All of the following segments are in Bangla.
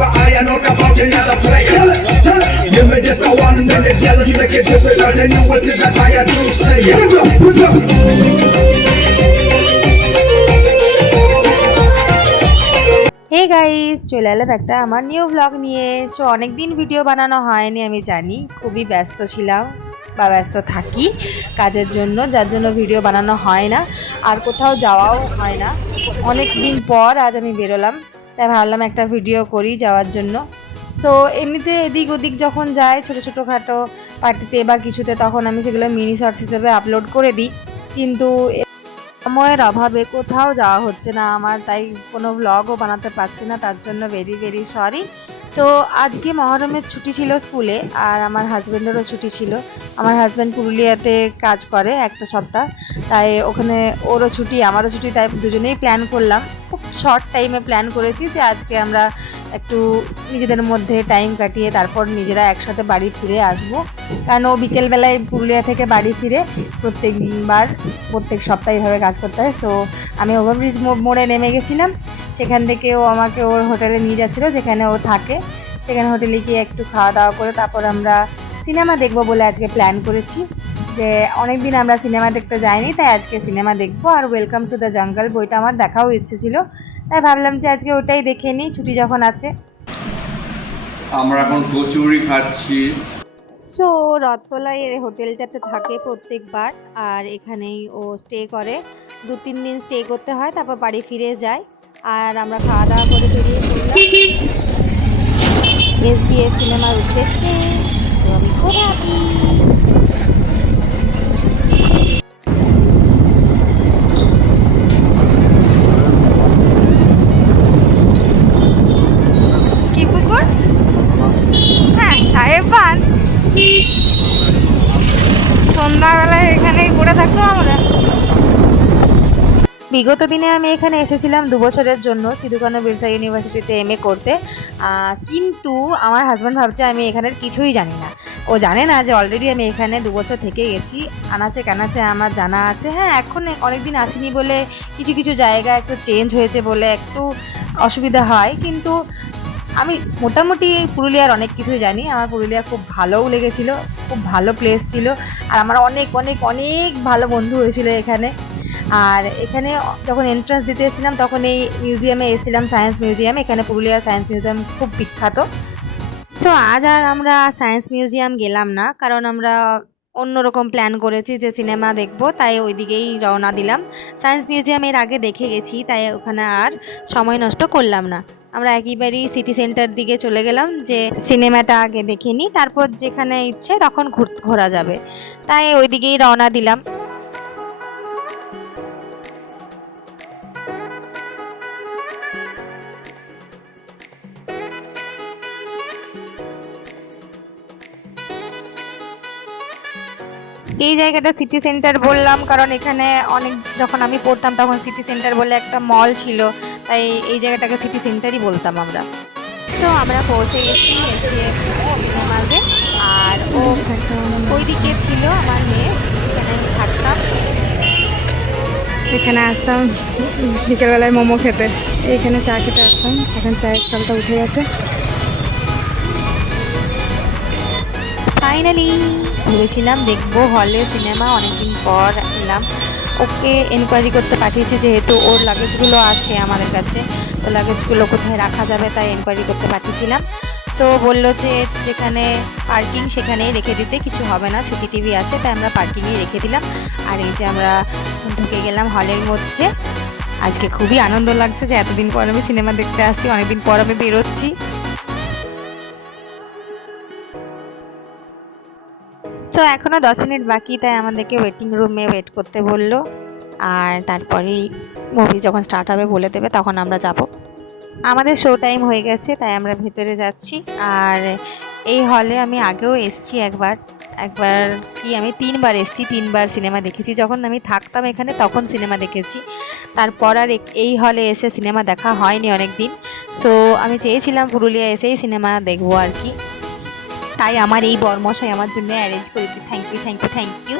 have an eye and not about another play. Give me just a one minute, yellow to make it different, and then you will see that I do say it. Hey guys, চলে এলাম একটা আমার নিউ ব্লগ নিয়ে। সো অনেক দিন ভিডিও বানানো হয়নি, আমি জানি খুবই ব্যস্ত ছিলাম বা ব্যস্ত থাকি কাজের জন্য, যার জন্য ভিডিও বানানো হয় না আর কোথাও যাওয়াও হয় না। অনেক দিন পর আজ আমি বেরোলাম, তাই ভাবলাম একটা ভিডিও করি যাওয়ার জন্য। সো এমনিতে এদিক ওদিক যখন যায় ছোটোখাটো পার্টিতে বা কিছুতে, তখন আমি সেগুলো মিনি শর্টস হিসেবে আপলোড করে দিই, কিন্তু সময়ের অভাবে কোথাও যাওয়া হচ্ছে না আমার, তাই কোনো ভ্লগও বানাতে পারছি না, তার জন্য ভেরি ভেরি সরি। সো আজকে মহরমের ছুটি ছিল স্কুলে, আর আমার হাজব্যান্ডেরও ছুটি ছিল। আমার হাজব্যান্ড পুরুলিয়াতে কাজ করে একটা সপ্তাহ, তাই ওখানে ওরও ছুটি আমারও ছুটি, তাই দুজনেই প্ল্যান করলাম। খুব শর্ট টাইমে প্ল্যান করেছি যে আজকে আমরা একটু নিজেদের মধ্যে টাইম কাটিয়ে তারপর নিজেরা একসাথে বাড়ি ফিরে আসব। কারণ ও বিকেলবেলায় পুরুলিয়া থেকে বাড়ি ফিরে প্রত্যেক সপ্তাহে এভাবে কাজ করতে হয়। সো আমি ওভারব্রিজ মোড়ে নেমে গেছিলাম, সেখান থেকে ও আমাকে ওর হোটেলে নিয়ে যাচ্ছিলো যেখানে ও থাকে। সেখানে হোটেলে গিয়ে একটু খাওয়া দাওয়া করে তারপর আমরা সিনেমা দেখবো বলে আজকে প্ল্যান করেছি, যে অনেক দিন আমরা সিনেমা দেখতে যাইনি, তাই আজকে সিনেমা দেখবো। আর ওয়েলকাম টু দ্য জঙ্গল বইটা আমার দেখাও ইচ্ছে ছিল, তাই ভাবলাম যে আজকে ওটাই দেখে নিই ছুটি যখন আছে। আমরা এখন কচুরি খাচ্ছি। সো রথতলায় এর হোটেলটাতে থাকে প্রত্যেকবার, আর এখানেই ও স্টে করে, 2-3 দিন স্টে করতে হয়, তারপর বাড়ি ফিরে যায়। আর আমরা খাওয়া দাওয়া করে বেরিয়ে পড়লাম SBF সিনেমার উদ্দেশ্যে। তো আমি খুব হ্যাপি। কি পুকুর? হ্যাঁ, সাহেব বাঁধ। সন্ধ্যাবেলায় এখানেই পড়ে থাকতো আমরা। বিগত দিনে আমি এখানে এসেছিলাম 2 বছরের জন্য সিধু-কানু বিরসা ইউনিভার্সিটিতে MA করতে, কিন্তু আমার হাজব্যান্ড ভাবছে আমি এখানের কিছুই জানি না। ও জানে না যে অলরেডি আমি এখানে 2 বছর থেকে গেছি। আনাচে কানাচে আমার জানা আছে। হ্যাঁ, এখন অনেক দিন আসিনি বলে কিছু কিছু জায়গা একটু চেঞ্জ হয়েছে বলে একটু অসুবিধা হয়, কিন্তু আমি মোটামুটি পুরুলিয়ার অনেক কিছুই জানি। আমার পুরুলিয়া খুব ভালোও লেগেছিলো, খুব ভালো প্লেস ছিল, আর আমার অনেক অনেক অনেক ভালো বন্ধু হয়েছিল এখানে। আর এখানে যখন এন্ট্রান্স দিতে এসেছিলাম তখন এই মিউজিয়ামে এসেছিলাম, সায়েন্স মিউজিয়াম। এখানে পুরুলিয়ার সায়েন্স মিউজিয়াম খুব বিখ্যাত। সো আজ আর আমরা সায়েন্স মিউজিয়াম গেলাম না, কারণ আমরা অন্যরকম প্ল্যান করেছি যে সিনেমা দেখব, তাই ওই দিকেই রওনা দিলাম। সায়েন্স মিউজিয়াম এর আগে দেখে গেছি, তাই ওখানে আর সময় নষ্ট করলাম না। আমরা একেবারেই সিটি সেন্টার দিকে চলে গেলাম, যে সিনেমাটা আগে দেখে নিই, তারপর যেখানে ইচ্ছে তখন ঘোরা যাবে, তাই ওই দিকেই রওনা দিলাম। এই জায়গাটা সিটি সেন্টার বললাম কারণ এখানে যখন আমি পড়তাম তখন সিটি সেন্টার বলে একটা মল ছিল, তাই এই জায়গাটাকে সিটি সেন্টারই বলতাম আমরা। সো আমরা পৌঁছে গেছি SBF সিনেমাতে, আর ওই দিকে ছিল আমার মেস, সেখানে আমি থাকতাম। এখানে আসতাম বিকেলবেলায় মোমো খেতে, এইখানে চা খেতে আসতাম। এখন চায়ের স্টলটা উঠে গেছে। ফাইনালি ভেবেছিলাম দেখবো হলে সিনেমা, অনেকদিন পর এলাম। ওকে এনকোয়ারি করতে পাঠিয়েছি, যেহেতু ওর লাগেজগুলো আছে আমাদের কাছে, তো লাগেজগুলো কোথায় রাখা যাবে তাই এনকোয়ারি করতে পাঠিয়েছিলাম। সো বললো যে যেখানে পার্কিং সেখানেই রেখে দিতে, কিছু হবে না, CCTV আছে, তাই আমরা পার্কিংয়েই রেখে দিলাম। আর এই যে আমরা ঢুকে গেলাম হলের মধ্যে। আজকে খুবই আনন্দ লাগছে যে এতদিন পর আমি সিনেমা দেখতে আসছি, অনেকদিন পর আমি বেরোচ্ছি। সো এখনও 10 মিনিট বাকি, তাই আমাদেরকে ওয়েটিং রুমে ওয়েট করতে বললো, আর তারপরেই মুভি যখন স্টার্ট হবে বলে দেবে, তখন আমরা যাব। আমাদের শো টাইম হয়ে গেছে, তাই আমরা ভেতরে যাচ্ছি। আর এই হলে আমি আগেও এসেছি একবার কি আমি 3বার এসেছি, 3বার সিনেমা দেখেছি। যখন আমি থাকতাম এখানে তখন সিনেমা দেখেছি, তারপর আর এই হলে এসে সিনেমা দেখা হয়নি অনেক দিন। সো আমি চেয়েছিলাম পুরুলিয়া এসেই সিনেমা দেখবো আর কি, তাই আমার এই বরমশাই আমার জন্য অ্যারেঞ্জ করেছে। Thank you thank you thank you.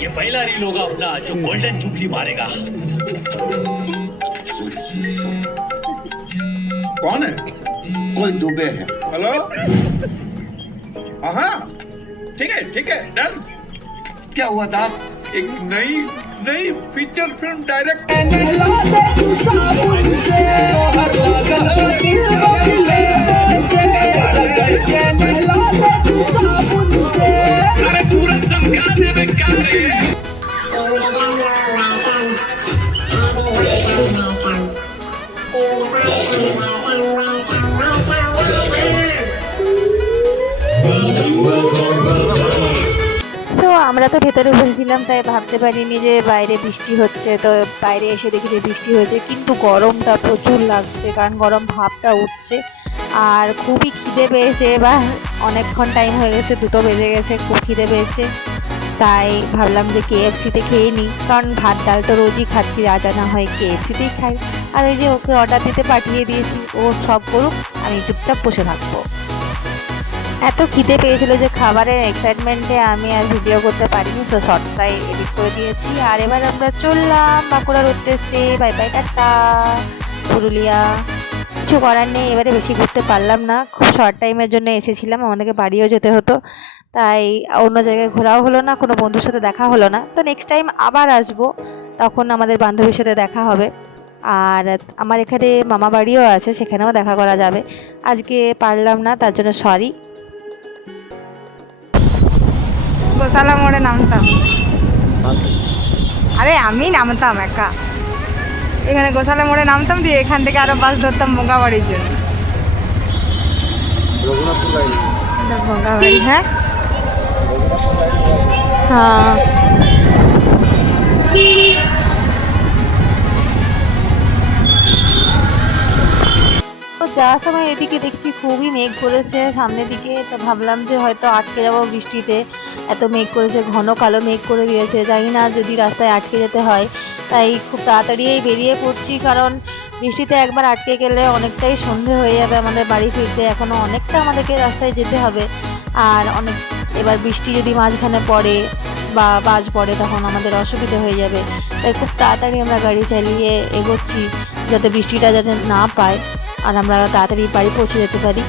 ये पहला रील होगा अपना जो गोल्डन जुबली मारेगा। कौन है? कोई दुबे है। हेलो? हाँ ठीक है डन। क्या हुआ दास? एक नई फीचर फिल्म डायरेक्ट। पूरा समझा देवे क्या रे? সো আমরা তো ভেতরে বসেছিলাম, তাই ভাবতে পারিনি যে বাইরে বৃষ্টি হচ্ছে। তো বাইরে এসে দেখি যে বৃষ্টি হয়েছে, কিন্তু গরমটা প্রচুর লাগছে, কারণ গরম ভাবটা উঠছে। আর খুবই খিদে পেয়েছে, এবার অনেকক্ষণ টাইম হয়ে গেছে, 2টো বেজে গেছে, খুব খিদে পেয়েছে। তাই ভাবলাম যে KFC-তে খেয়ে নিই, কারণ ভাত ডাল তো রোজই খাচ্ছি, রাজা না হয় KFC-তেই খাই। আর ওই যে ওকে অর্ডার দিতে পাঠিয়ে দিয়েছি, ও সব করুক, আমি চুপচাপ বসে থাকবো। এত খিদে পেয়েছিল যে খাবারের এক্সাইটমেন্টে আমি আর ভিডিও করতে পারিনি, সো শর্টসটাই এডিট করে দিয়েছি। আর এবার আমরা চললাম বাঁকুড়ার উদ্দেশ্যে। Bye bye, tata Purulia. কিছু করার নেই, এবারে বেশি ঘুরতে পারলাম না, খুব শর্ট টাইমের জন্য এসেছিলাম, আমাদেরকে বাড়িও যেতে হতো, তাই অন্য জায়গায় ঘোরাও হলো না, কোনো বন্ধুর সাথে দেখা হলো না। তো নেক্সট টাইম আবার আসবো, তখন আমাদের বান্ধবীর সাথে দেখা হবে। আর আমার এখানে মামা বাড়িও আছে, সেখানেও দেখা করা যাবে। আজকে পারলাম না, তার জন্য সরি। গোশালা মোড়ে নামতাম, আরে আমি নামতাম একা, এখানে গোশালা মোড়ে নামতাম, দিয়ে এখান থেকে আরো বাস ধরতাম মোগাবাড়ির জন্য। মোগাবাড়ি, হ্যাঁ হ্যাঁ। তো যাওয়ার সময় এদিকে দেখছি খুবই মেঘ করেছে সামনের দিকে, তো ভাবলাম যে হয়তো আটকে যাবো বৃষ্টিতে, এত মেঘ করেছে, ঘন কালো মেঘ করে দিয়েছে, জানি না যদি রাস্তায় আটকে যেতে হয়। তাই খুব তাড়াতাড়ি বেরিয়ে পড়ছি, কারণ বৃষ্টিতে একবার আটকে গেলে অনেকটাই সন্ধে হয়ে যাবে আমাদের বাড়ি ফিরতে, এখনও অনেকটা আমাদেরকে রাস্তায় যেতে হবে। আর এবার বৃষ্টি যদি মাঝখানে পড়ে বা বাজ পড়ে, তখন আমাদের অসুবিধা হয়ে যাবে। তাই খুব তাড়াতাড়ি আমরা গাড়ি চালিয়ে এগোচ্ছি, যাতে বৃষ্টিটা যাতে না পায় আর আমরা তাড়াতাড়ি বাড়ি পৌঁছে যেতে পারি।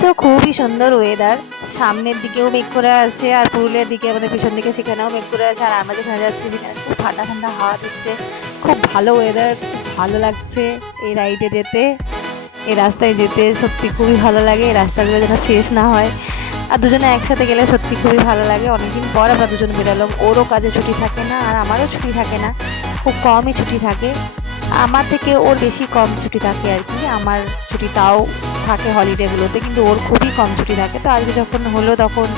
সো খুবই সুন্দর ওয়েদার, সামনের দিকেও মেঘ করে আছে, আর পুরুলিয়ার দিকে আমাদের পিছন দিকে সেখানেও মেঘ করে আছে, আর আমরা যেখানে যাচ্ছি সেখানে খুব ঠান্ডা ঠান্ডা হাওয়া দিচ্ছে, খুব ভালো ওয়েদার, খুব ভালো লাগছে এই রাইডে যেতে, এই রাস্তায় যেতে সত্যি খুবই ভালো লাগে। এই রাস্তাগুলো যেন শেষ না হয়, আর দুজনে একসাথে গেলে সত্যি খুবই ভালো লাগে। অনেকদিন পর আমরা দুজন বেরোলাম, ওরও কাজে ছুটি থাকে না আর আমারও ছুটি থাকে না, খুব কমই ছুটি থাকে, আমার থেকে ওর বেশি কম ছুটি থাকে আর কি। আমার ছুটি তাও থাকে হলিডেগুলোতে, কিন্তু ওর খুবই কম ছুটি থাকে। তো আজকে যখন হলো তখন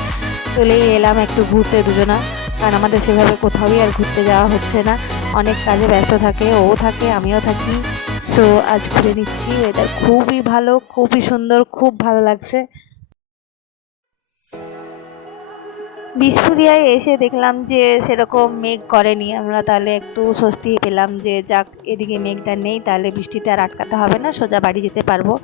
চলেই এলাম একটু ঘুরতে দুজনা, কারণ আমাদের সেভাবে কোথাওই আর ঘুরতে যাওয়া হচ্ছে না, অনেক কাজে ব্যস্ত থাকে, ও থাকে আমিও থাকি। সো আজ ঘুরে নিচ্ছি, ওয়েদার খুবই ভালো, খুবই সুন্দর, খুব ভালো লাগছে। বিষ্ণুরিয়ায় এসে দেখলাম যে সেরকম মেঘ করেনি, আমরা তাহলে একটু স্বস্তি পেলাম যে যাক এদিকে মেঘটা নেই, তাহলে বৃষ্টিতে আর আটকাতে হবে না, সোজা বাড়ি যেতে পারবো।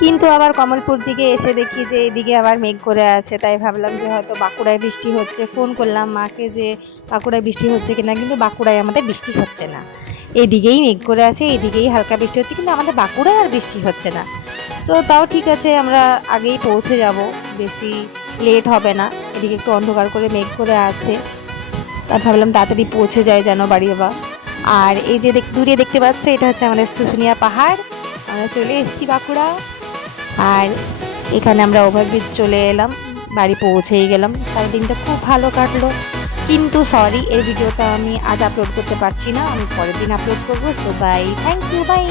কিন্তু আবার কমলপুর দিকে এসে দেখি যে এদিকে আবার মেঘ করে আছে, তাই ভাবলাম যে হয়তো বাঁকুড়ায় বৃষ্টি হচ্ছে। ফোন করলাম মাকে যে বাঁকুড়ায় বৃষ্টি হচ্ছে কিনা, কিন্তু বাঁকুড়ায় আমাদের বৃষ্টি হচ্ছে না। এদিকেই মেঘ করে আছে, এদিকেই হালকা বৃষ্টি হচ্ছে, কিন্তু আমাদের বাঁকুড়ায় আর বৃষ্টি হচ্ছে না। সো তাও ঠিক আছে, আমরা আগেই পৌঁছে যাব, বেশি লেট হবে না। এদিকে একটু অন্ধকার করে মেঘ করে আছে, তাই ভাবলাম তাড়াতাড়ি পৌঁছে যায় যেন বাড়ি বা। আর এই যে দূরে দেখতে পাচ্ছ, এটা হচ্ছে আমাদের শুশুনিয়া পাহাড়। আমরা চলে এসেছি বাঁকুড়া, আর এখানে আমরা ওভারব্রিজ চলে এলাম, বাড়ি পৌঁছেই গেলাম। তার দিনটা খুব ভালো কাটলো। কিন্তু সরি, এই ভিডিওটা আমি আজ আপলোড করতে পারছি না, আমি পরের দিন আপলোড করবো। So bye, thank you, by.